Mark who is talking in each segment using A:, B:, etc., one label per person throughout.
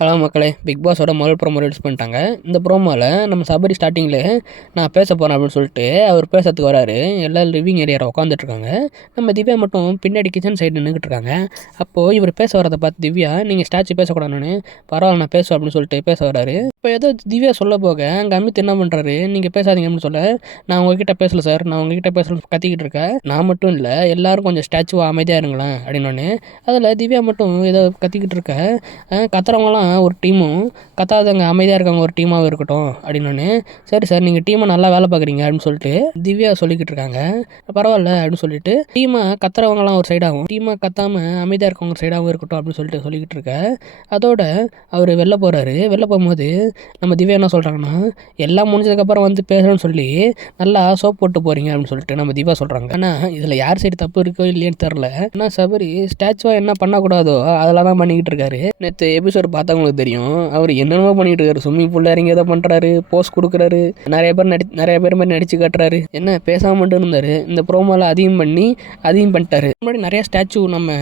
A: Hello மக்களே big பாஸோட முதல் promo release பண்ணிட்டாங்க. இந்த ப்ரோமோவில் நம்ம சபரி ஸ்டார்டிங்கில் நான் பேச போகிறேன் அப்படின்னு சொல்லிட்டு அவர் பேசுறதுக்கு வராரு. எல்லா லிவிங் ஏரியாவில் உட்காந்துட்ருக்காங்க நம்ம திவ்யா மட்டும் பின்னாடி கிச்சன் சைடு நின்றுக்கிட்டு இருக்காங்க. அப்போது இவர் பேச வரதை பார்த்து திவ்யா நீங்கள் ஸ்டாச்சு பேசக்கூடாதுன்னு பரவாயில்ல நான் பேசுவேன் அப்படின்னு சொல்லிட்டு பேச வராரு இப்போ ஏதோ திவ்யா சொல்ல போக அங்கே அமித் என்ன பண்ணுறாரு நீங்கள் பேசாதீங்க அப்படின்னு சொல்ல நான் உங்ககிட்ட பேசல சார் நான் உங்ககிட்ட பேசல கத்திக்கிட்டு இருக்கேன். நான் மட்டும் இல்லை எல்லோரும் கொஞ்சம் ஸ்டாச்சுவாக அமைதியாக இருங்களேன் அப்படின்னு அதில் திவ்யா மட்டும் ஏதோ கத்திக்கிட்டு இருக்க. கத்துறவங்களாம் ஒரு டீமும் கத்தாதவங்க அமைதியாக இருக்கவங்க ஒரு டீமாகவும் இருக்கட்டும் அப்படின்னு சரி சார் நீங்கள் டீமை நல்லா வேலை பார்க்குறீங்க அப்படின்னு சொல்லிட்டு திவ்யா சொல்லிக்கிட்டு இருக்காங்க. பரவாயில்ல அப்படின்னு சொல்லிட்டு டீமை கத்துறவங்கலாம் ஒரு சைடாகவும் டீமை கத்தாமல் அமைதியாக இருக்கவங்க ஒரு சைடாகவும் இருக்கட்டும் அப்படின்னு சொல்லிட்டு சொல்லிக்கிட்டு இருக்க. அதோட அவர் வெளில போகிறாரு வெளில போகும்போது நம்ம திவ்யா என்ன சொல்கிறாங்கன்னா எல்லாம் முடிஞ்சதுக்கப்புறம் வந்து பேசுகிறேன்னு சொல்லி நல்லா சோப் போட்டு போகிறீங்க அப்படின்னு சொல்லிட்டு நம்ம திவ்யா சொல்கிறாங்க ஆனால் இதில் யார் சைடு தப்பு இருக்கோ இல்லையான்னு தெரில ஆனால் சபரி ஸ்டாச்சுவாக என்ன பண்ணக்கூடாதோ அதெல்லாம் தான் பண்ணிக்கிட்டு இருக்காரு. நேற்று எபிசோடு பார்த்தவங்களுக்கு தெரியும். அவர் என்னென்னமோ பண்ணிட்டு இருக்காரு ஸ்விம்மிங் பூலில் இறங்கி ஏதோ பண்ணுறாரு போஸ் கொடுக்குறாரு. நிறைய பேர் நடி நிறைய பேர் மாதிரி நடிச்சு காட்டுறாரு. என்ன? பேசாம மட்டும் இருந்தார். இந்த ப்ரோமோவில் அதையும் பண்ணி அதையும் பண்ணிட்டாரு. முன்னாடி நிறைய ஸ்டாச்சு நம்ம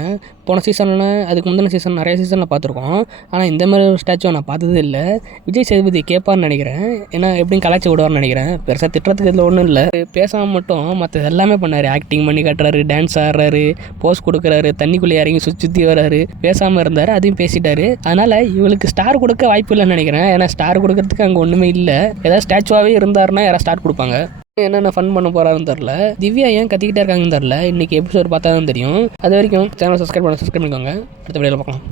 A: போன சீசனில் அதுக்கு முந்தின சீசன் நிறைய சீசனில் பார்த்துருக்கோம். ஆனால் இந்த மாதிரி ஒரு ஸ்டாச்சுவை நான் பார்த்ததே இல்லை. விஜய் சேதுபதி கேட்பார்னு நினைக்கிறேன். ஏன்னா எப்படியும் கலாச்சி விடுவார்னு நினைக்கிறேன். பெருசாக திட்டுறதுக்கு இதில் ஒன்றும் இல்லை. பேசாமல் மட்டும் மற்ற எல்லாமே பண்ணார். ஆக்டிங் பண்ணி காட்டுறாரு டான்ஸ் ஆடுறாரு போஸ் கொடுக்குறாரு தண்ணிக்குள்ளே இறங்கி சுற்றி சுற்றி வராரு பேசாமல் இருந்தார் அதையும் பேசிட்டாரு. அதனால் இவளுக்கு ஸ்டார் கொடுக்க வாய்ப்பு இல்லைன்னு நினைக்கிறேன். ஏன்னா ஸ்டார் கொடுக்கறதுக்கு அங்கே ஒன்றுமே இல்லை. ஏதாவது ஸ்டாச்சுவாகவே இருந்தாருன்னா யாராவது ஸ்டார் கொடுப்பாங்க. என்னென்ன ஃபன் பண்ண போறாருன்னு தெரில திவ்யா ஏன் கத்திக்கிட்டே இருக்காங்கன்னு தெரில இன்னைக்கு எபிசோட் பார்த்தா தான் தெரியும். அது வரைக்கும் சேனல் சப்ஸ்கிரைப் பண்ண சப்ஸ்கிரைப் பண்ணிக்கோங்க. அடுத்த வீடியோவில் பார்க்கலாம்.